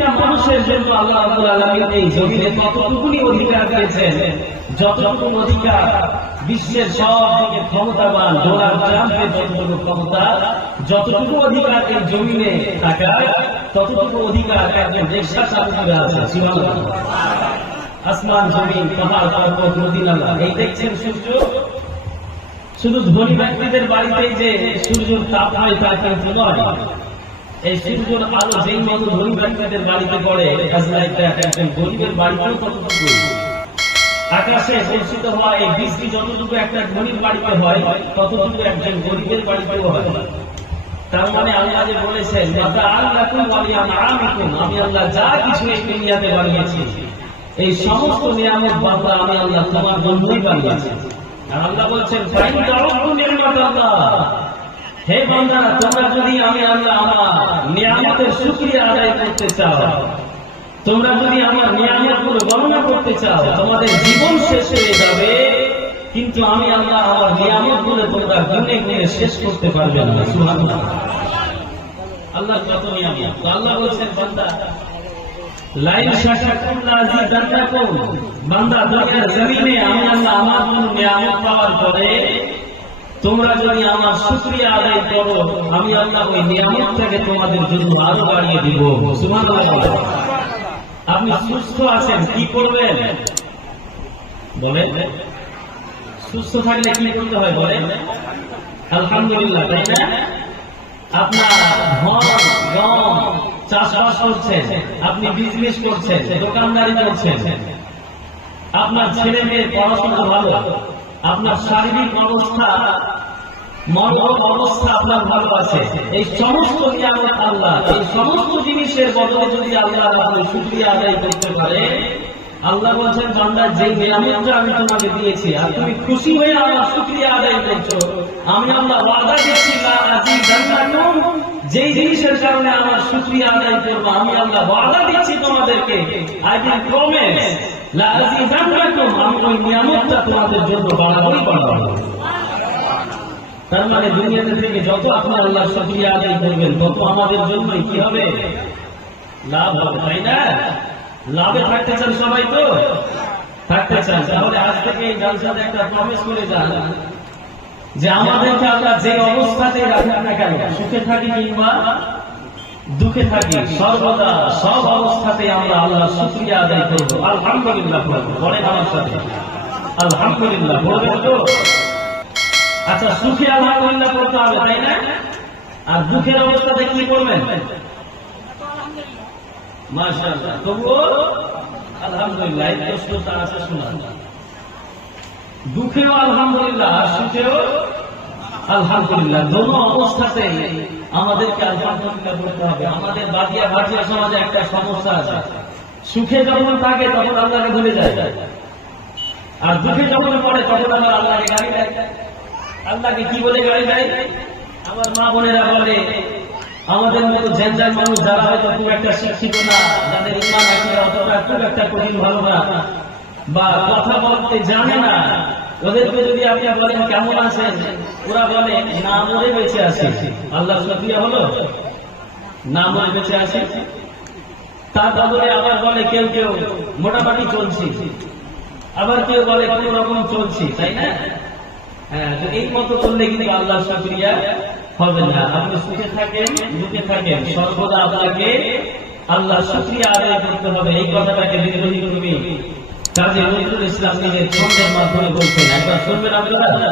প্রত্যেকটা মানুষের জন্য আল্লাহ রাব্বুল আলামিন এই জমিনে ততটুকুনি অধিকার দিয়েছেন, যতটুকু অধিকার বিশ্বের সব থেকে ক্ষমতাবান ডোনাল্ড ট্রাম্পের যতটুকু ক্ষমতা, যতটুকু অধিকার এই জমিনে থাকার, ততটুকু অধিকার একজন দেশটা চাকরি আছে, সুবহানাল্লাহ। আসমান, জমিন, পাহাড়, পর্বত নদী নালা এই দেখছেন সূর্য? শুধু ধনী ব্যক্তিদের বাড়িতেই যে সূর্যের তাপ হয় তা কিন্তু নয়। এই সূর্যের আলো যেই মতো ধনী ব্যক্তিদের বাড়িতে পড়ে একজন গরিবের বাড়িতেও ততটুকু আকাশে বর্ষিত হওয়া এই বৃষ্টি যতটুকু একটা ধনীর বাড়িতে হয়, ততটুকু একজন গরিবের বাড়িতেও হয়। তার মানে আল্লাহ যে বলেছেন আমি আল্লাহ যা কিছু এই দুনিয়াতে বানিয়েছি, এই সমস্ত নিয়ামত বাবা আমি আল্লাহ তোমার জন্যই বানিয়েছি। আল্লাহ বলছেন হে বান্দারা, তোমরা যদি আমি আল্লাহ আমার নিয়ামতের শুকরিয়া আদায় করতে চাও, তোমরা যদি আমার নিয়ামতগুলো গণনা করতে চাও, তোমাদের জীবন শেষ হয়ে যাবে, কিন্তু আমি আল্লাহ আমার নিয়ামতগুলো তোমরা গুনে গুনে শেষ করতে পারবে না। সুবহানাল্লাহ। আল্লাহ কত নিয়ামত। আল্লাহ বলছেন, বান্দা, লাইন বান্দা দুনিয়ার জমিনে আমি আল্লাহ আমার কোন নিয়ামত পাওয়ার পরে তোমরা যদি আমার শুকরিয়া আদায় করো, আমি আল্লাহ ওই নিয়ামতটাকে তোমাদের জন্য আরও বাড়িয়ে দিব। আপনি সুস্থ আছেন, কি করবেন? বলেন। সুস্থ থাকলে কি করতে হয়, বলেন। আলহামদুলিল্লাহ, তাই না? আপনার ধন গম চাষবাস করছেন, আপনি বিজনেস করছেন, দোকানদারি করছেন। আপনার ছেলে মেয়ের পড়াশোনা ভালো। আপনার শারীরিক অবস্থা অবস্থা আপনার ভালো আছে। এই সমস্ত আল্লাহ, এই সমস্ত জিনিসের বদলে যদি আল্লাহ আদায় করতে পারে, আল্লাহ বলছেন যে আমি তোমাকে দিয়েছি, আর তুমি খুশি হয়ে আমার শুক্রিয়া আদায় করছ, আমি আল্লাহ ওয়াদা দিচ্ছি যেই জিনিসের কারণে আমার শুক্রিয়া আদায় করব, আমি আল্লাহ ওয়াদা দিচ্ছি তোমাদেরকে। আই আমি ওই নিয়ামতটা তোমাদের জন্য বাড়াবই বাড়াবো তার মানে দুনিয়াতে থেকে যত আপনি আল্লাহ শুক্রিয়া আদায় করবেন, তত আমাদের জন্য কি হবে? লাভ হবে, তাই না? লাভে থাকতে চান সবাই তো? থাকতে চান। তাহলে আজ থেকে এই জালসাতে একটা প্রমিস করে যান যে আমাদেরকে আল্লাহ যে অবস্থাতে রাখেন না কেন, সুখে থাকি কিংবা দুঃখে থাকি, সর্বদা সব অবস্থাতে আমরা আল্লাহ শুক্রিয়া আদায় করব। আলহামদুলিল্লাহ পড়ব আমার সাথে। আলহামদুলিল্লাহ বলবেন তো আচ্ছা সুখে আলহামদুলিল্লাহ করতে হবে, তাই না? আর দুঃখের অবস্থাতে কি করবেন আলহামদুলিল্লাহ দুঃখেও আলহামদুলিল্লাহ, আর সুখেও আলহামদুলিল্লাহ দোনো আমাদেরকে আলহামদুলিল্লাহ বলতে হবে। আমাদের বাদিয়া ভাটিয়া সমাজে একটা সমস্যা আছে। সুখে যখন থাকে, তখন আল্লাহকে ভুলে যায়। আর দুঃখে যখন পড়ে, তখন আল্লাহকে গাড়ি দেয়। আল্লাহকে কি বলে গাড়ি দেয়? আমার মা বোনেরা বলে, আমাদের মতো জেনজার মানুষ যারা হয়তো খুব একটা শিক্ষিত না, যাদের ইমান আছে অতটা খুব একটা কঠিন ভালো না, বা কথা বলতে জানে না ওদেরকে যদি আপনি বলেন, কেমন আছেন? ওরা বলে, না মরে বেঁচে আছে। আল্লাহ সফিয়া হলো না মরে বেঁচে আছে। তার বদলে আবার বলে, কেউ কেউ, মোটামুটি চলছি। আবার কেউ বলে, কোন রকম চলছি। তাই না? হ্যাঁ এই মতো চললে কিন্তু আল্লাহ শুক্রিয়া হবে না। আপনি সুখে থাকেন, দুঃখে থাকেন। সর্বদা আপনাকে আল্লাহ শুক্রিয়া আদায় করতে হবে। এই কথাটাকে বিরোধী কবি কাজী নজরুল ইসলাম নিজের ছন্দের মাধ্যমে বলছেন একবার শুনবেন আপনারা